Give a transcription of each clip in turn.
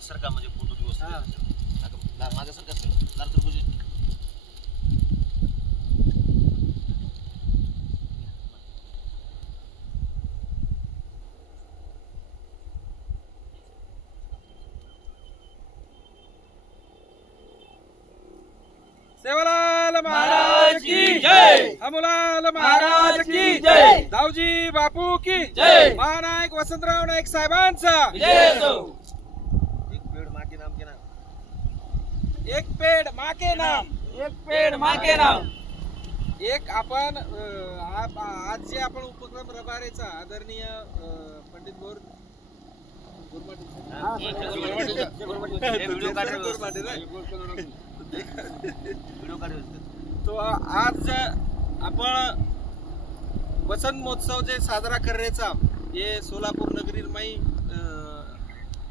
सरका म्हणजे फोटो दिवस मागे सरका सर तुझी सेवालाल महाराज की जय, अमोलाल महाराज की जय, दाऊजी बापू की जय, महानायक वसंतराव नाईक साहेबांचा जय असो। एक पेड़ माँ के नाम, एक पेड़ माँ के नाम। एक आपण आज जे आपण उपक्रम रबारेचा आदरणीय पंडित बोर तो आज आपण वसंत महोत्सव जे साजरा करायचा हे सोलापूर नगरी माई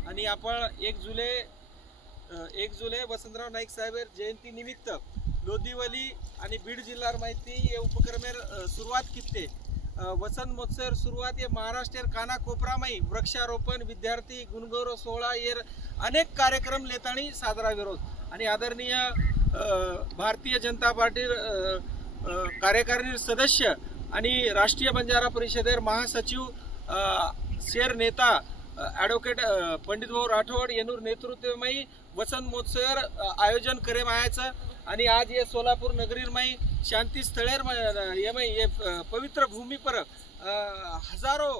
आणि आपण 1 जुलै वसंतराव नाईक साहेब जयंती निमित्त लोदीवली आणि बीड जिल्हा माहिती ये उपक्रमेर सुरुवात किते वसंत महोत्सव सुरुवात ये महाराष्ट्र काना कोपरा माई वृक्षारोपण विद्यार्थी गुणगौरव सोहळा येर अनेक कार्यक्रम लेतानी साजरा विरोध आणि आदरणीय भारतीय जनता पार्टी कार्यकारिणी सदस्य आणि राष्ट्रीय बंजारा परिषदेर महासचिव शेर नेता ॲडव्होकेट पंडित भाऊ राठोड यांूर नेतृत्वमयी वसंत महोत्सव आयोजन करे मायाचं आणि आज ये सोलापूर नगरीरमयी शांती स्थळेर ये पवित्र भूमी पर हजारो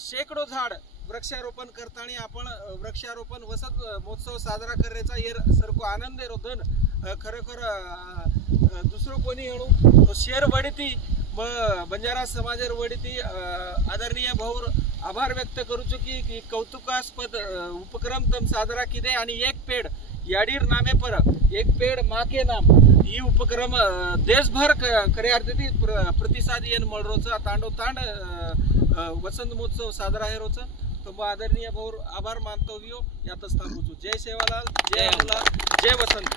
शेकडो झाड वृक्षारोपण करताना आपण वृक्षारोपण वसंत महोत्सव साजरा करायचा ये सरको आनंद रोधन खरोखर दुसरं कोणी म्हणू शेर वडीती बंजारा समाजेर वडीती आदरणीय भाऊ आभार व्यक्त करूचो की कौतुकास्पद उपक्रम तम साजरा किदे आणि एक पेड़ याडीर नामे पर एक पेड़ माँ के नाम ही उपक्रम देशभर कर्यार्थी प्रतिसाद येन मळरोच तांडो तांड वसंत महोत्सव साजरा है रोच तो आदरणीय भाऊ आभार मानतो यातच थांबूचो। जय सेवालाल, जय अमला, जय वसंत।